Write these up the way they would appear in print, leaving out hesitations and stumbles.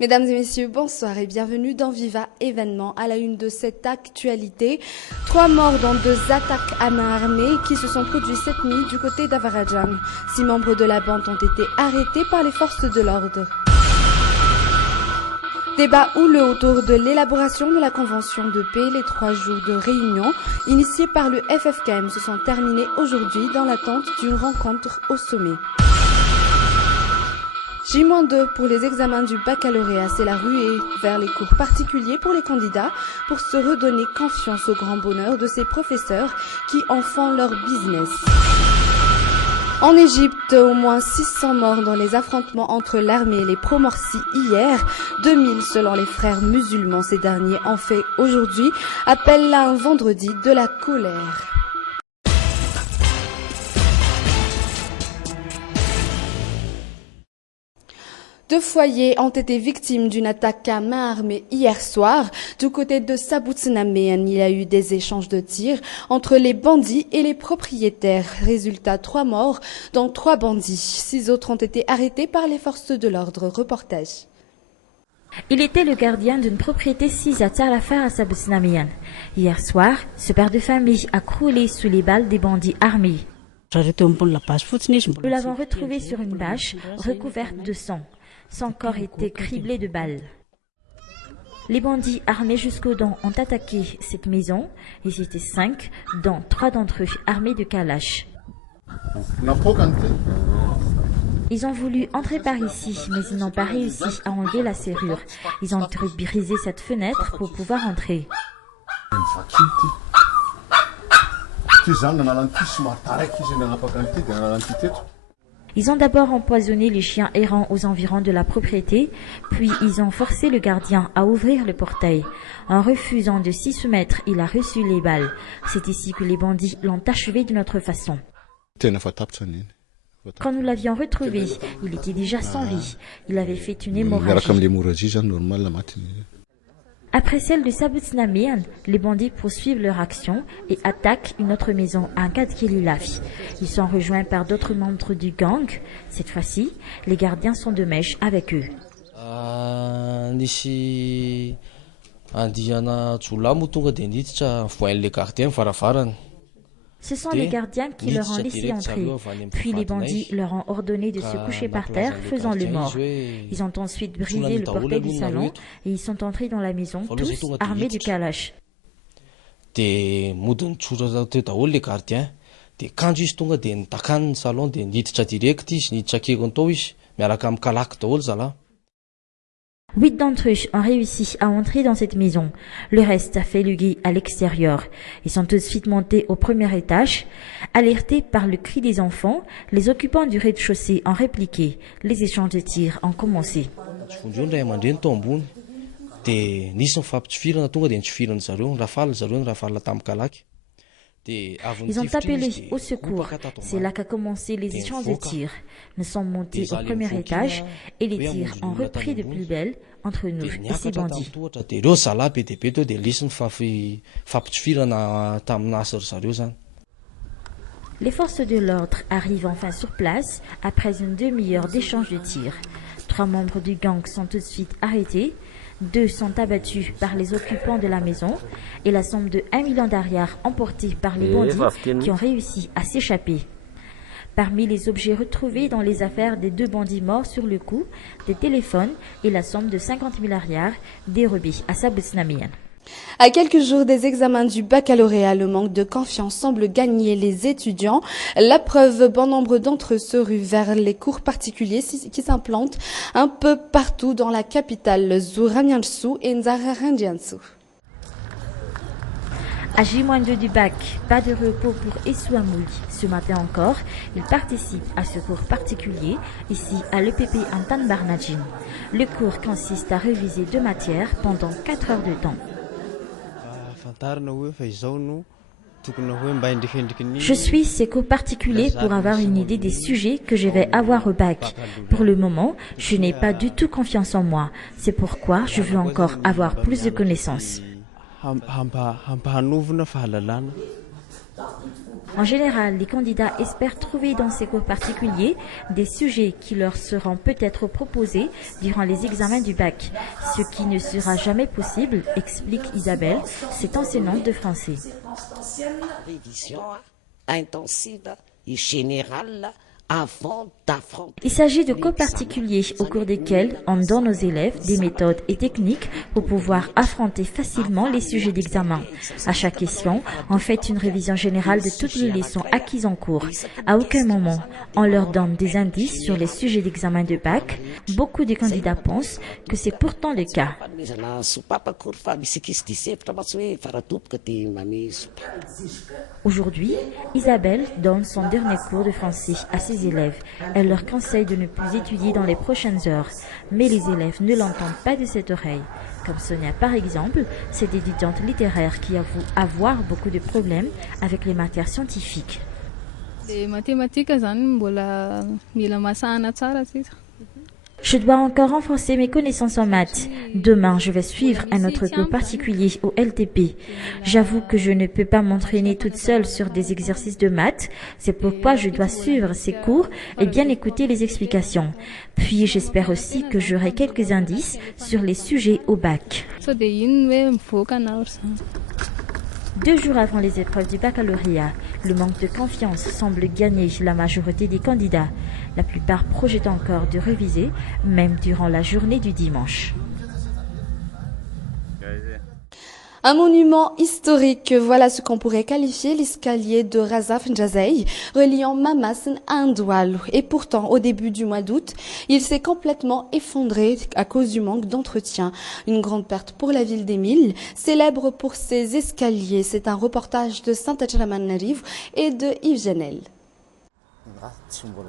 Mesdames et messieurs, bonsoir et bienvenue dans Viva Événement. À la une de cette actualité, 3 morts dans 2 attaques à main armée qui se sont produites cette nuit du côté d'Avaradjan. 6 membres de la bande ont été arrêtés par les forces de l'ordre. Débat houleux autour de l'élaboration de la convention de paix. Les 3 jours de réunion initiés par le FFKM se sont terminés aujourd'hui dans l'attente d'une rencontre au sommet. J-2 pour les examens du baccalauréat, c'est la ruée vers les cours particuliers pour les candidats pour se redonner confiance au grand bonheur de ces professeurs qui en font leur business. En Égypte, au moins 600 morts dans les affrontements entre l'armée et les pro-Morsi hier, 2000 selon les frères musulmans. Ces derniers ont fait aujourd'hui appel à un vendredi de la colère. Deux foyers ont été victimes d'une attaque à main armée hier soir. Du côté de Sabutinaméan, il y a eu des échanges de tirs entre les bandits et les propriétaires. Résultat, 3 morts, dont 3 bandits. 6 autres ont été arrêtés par les forces de l'ordre. Reportage. Il était le gardien d'une propriété sise à Tarafa à Sabutinaméan. Hier soir, ce père de famille a croulé sous les balles des bandits armés. Nous l'avons retrouvé sur une bâche recouverte de sang. Son corps était criblé de balles. Les bandits armés jusqu'aux dents ont attaqué cette maison. Ils étaient 5, dont 3 d'entre eux armés de kalash. Ils ont voulu entrer par ici, mais ils n'ont pas réussi à enlever la serrure. Ils ont brisé cette fenêtre pour pouvoir entrer. Ils ont d'abord empoisonné les chiens errants aux environs de la propriété, puis ils ont forcé le gardien à ouvrir le portail. En refusant de s'y soumettre, il a reçu les balles. C'est ici que les bandits l'ont achevé d'une autre façon. Quand nous l'avions retrouvé, il était déjà sans vie. Il avait fait une hémorragie. Après celle de Sabutinaméan, les bandits poursuivent leur action et attaquent une autre maison à Gadkelilafi. Ils sont rejoints par d'autres membres du gang. Cette fois-ci, les gardiens sont de mèche avec eux. Ce sont les gardiens qui leur ont laissé entrer, puis les bandits leur ont ordonné de se coucher par terre, faisant le mort. Ils ont ensuite brisé le portail du salon et ils sont entrés dans la maison, tous armés de kalash. 8 d'entre eux ont réussi à entrer dans cette maison. Le reste a fait le guet à l'extérieur. Ils sont tout de suite montés au premier étage. Alertés par le cri des enfants, les occupants du rez-de-chaussée ont répliqué. Les échanges de tirs ont commencé. Ils ont appelé au secours. C'est là qu'a commencé les échanges de tirs. Nous sommes montés au premier étage et les tirs ont repris de plus belle entre nous et ces bandits. Les forces de l'ordre arrivent enfin sur place après une demi-heure d'échange de tirs. 3 membres du gang sont tout de suite arrêtés. 2 sont abattus par les occupants de la maison et la somme de 1 million d'ariars emportée par les bandits qui ont réussi à s'échapper. Parmi les objets retrouvés dans les affaires des 2 bandits morts sur le coup, des téléphones et la somme de 50 000 ariars dérobés à Sabutinaméan. À quelques jours des examens du baccalauréat, le manque de confiance semble gagner les étudiants. La preuve, bon nombre d'entre eux se ruent vers les cours particuliers qui s'implantent un peu partout dans la capitale, Zouramyansu et Nzararandiansu. À J-2 du bac, pas de repos pour Essouamouli. Ce matin encore, il participe à ce cours particulier, ici à l'EPP Antan Barnadjin. Le cours consiste à réviser 2 matières pendant 4 heures de temps. Je suis ces cours particuliers pour avoir une idée des sujets que je vais avoir au bac. Pour le moment, je n'ai pas du tout confiance en moi. C'est pourquoi je veux encore avoir plus de connaissances. En général, les candidats espèrent trouver dans ces cours particuliers des sujets qui leur seront peut-être proposés durant les examens du bac, ce qui ne sera jamais possible, explique Isabelle, cette enseignante de français. Révision intensive et générale avant d'affronter. Il s'agit de cours particuliers au cours desquels on donne aux élèves des méthodes et techniques pour pouvoir affronter facilement les sujets d'examen. À chaque question, on fait une révision générale de toutes les leçons acquises en cours. À aucun moment, on leur donne des indices sur les sujets d'examen de bac. Beaucoup de candidats pensent que c'est pourtant le cas. Aujourd'hui, Isabelle donne son dernier cours de français à ses élèves. Elle leur conseille de ne plus étudier dans les prochaines heures. Mais les élèves ne l'entendent pas de cette oreille. Comme Sonia par exemple, cette étudiante littéraire qui avoue avoir beaucoup de problèmes avec les matières scientifiques. Les mathématiques, mbola mila masana tsara sisa. Je dois encore renforcer mes connaissances en maths. Demain, je vais suivre un autre cours particulier au LTP. J'avoue que je ne peux pas m'entraîner toute seule sur des exercices de maths. C'est pourquoi je dois suivre ces cours et bien écouter les explications. Puis, j'espère aussi que j'aurai quelques indices sur les sujets au bac. 2 jours avant les épreuves du baccalauréat, le manque de confiance semble gagner la majorité des candidats. La plupart projettent encore de réviser, même durant la journée du dimanche. Un monument historique, voilà ce qu'on pourrait qualifier l'escalier de Rasa Fnjazei, reliant Mamassen à Ndoualou. Et pourtant, au début du mois d'août, il s'est complètement effondré à cause du manque d'entretien. Une grande perte pour la ville d'Émile, célèbre pour ses escaliers. C'est un reportage de Saint-Acharaman-Nariv et de Yves Janel.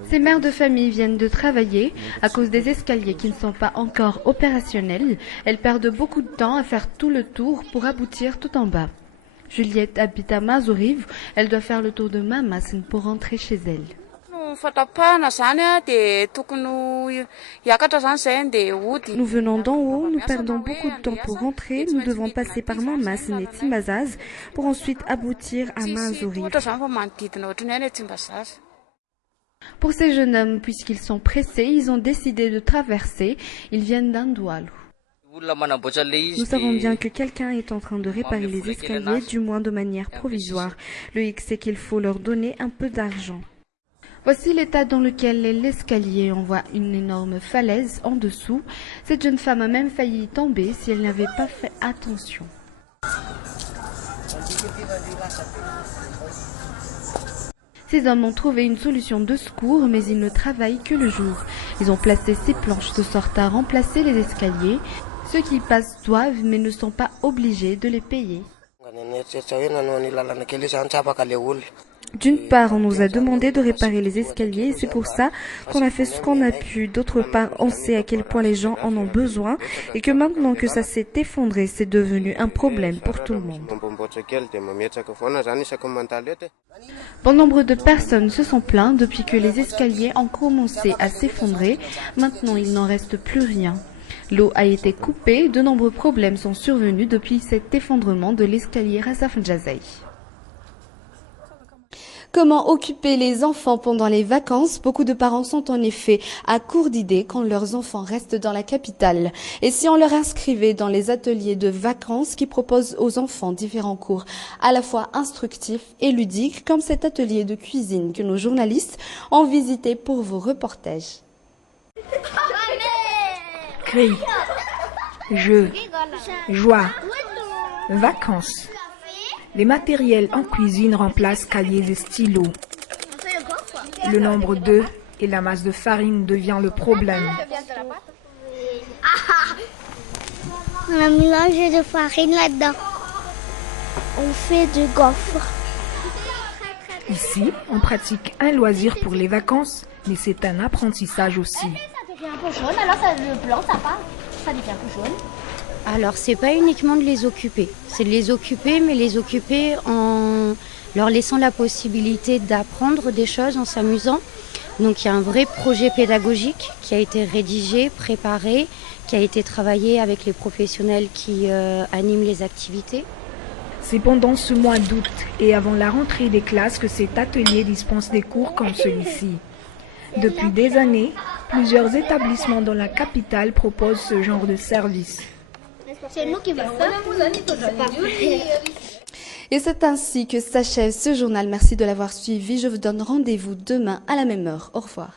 Ces mères de famille viennent de travailler à cause des escaliers qui ne sont pas encore opérationnels. Elles perdent beaucoup de temps à faire tout le tour pour aboutir tout en bas. Juliette habite à Mazoriv. Elle doit faire le tour de Mamassen pour rentrer chez elle. Nous venons d'en haut, nous perdons beaucoup de temps pour rentrer. Nous devons passer par Mamassen et Timbazaz pour ensuite aboutir à Mazoriv. Pour ces jeunes hommes, puisqu'ils sont pressés, ils ont décidé de traverser. Ils viennent d'Ndoualou. Nous savons bien que quelqu'un est en train de réparer les escaliers, du moins de manière provisoire. Le hic, c'est qu'il faut leur donner un peu d'argent. Voici l'état dans lequel est l'escalier. On voit une énorme falaise en dessous. Cette jeune femme a même failli tomber si elle n'avait pas fait attention. Ces hommes ont trouvé une solution de secours, mais ils ne travaillent que le jour. Ils ont placé ces planches de sorte à remplacer les escaliers. Ceux qui passent doivent, mais ne sont pas obligés de les payer. D'une part, on nous a demandé de réparer les escaliers et c'est pour ça qu'on a fait ce qu'on a pu. D'autre part, on sait à quel point les gens en ont besoin et que maintenant que ça s'est effondré, c'est devenu un problème pour tout le monde. Bon nombre de personnes se sont plaintes depuis que les escaliers ont commencé à s'effondrer. Maintenant, il n'en reste plus rien. L'eau a été coupée, de nombreux problèmes sont survenus depuis cet effondrement de l'escalier Rasa Fnjazei. Comment occuper les enfants pendant les vacances? Beaucoup de parents sont en effet à court d'idées quand leurs enfants restent dans la capitale. Et si on leur inscrivait dans les ateliers de vacances qui proposent aux enfants différents cours à la fois instructifs et ludiques, comme cet atelier de cuisine que nos journalistes ont visité pour vos reportages. Cri, jeu, joie, vacances. Les matériels en cuisine remplacent cahiers et stylos. Le nombre d'œufs et la masse de farine devient le problème. On a mélangé de farine là-dedans. On fait du gaufre. Ici, on pratique un loisir pour les vacances, mais c'est un apprentissage aussi. Ça devient un peu jaune, alors le blanc ça part, ça devient un peu jaune. Alors, c'est pas uniquement de les occuper. C'est de les occuper, mais les occuper en leur laissant la possibilité d'apprendre des choses en s'amusant. Donc, il y a un vrai projet pédagogique qui a été rédigé, préparé, qui a été travaillé avec les professionnels qui animent les activités. C'est pendant ce mois d'août et avant la rentrée des classes que cet atelier dispense des cours comme celui-ci. Depuis des années, plusieurs établissements dans la capitale proposent ce genre de service. C'est nous qui va faire. Et c'est ainsi que s'achève ce journal. Merci de l'avoir suivi. Je vous donne rendez-vous demain à la même heure. Au revoir.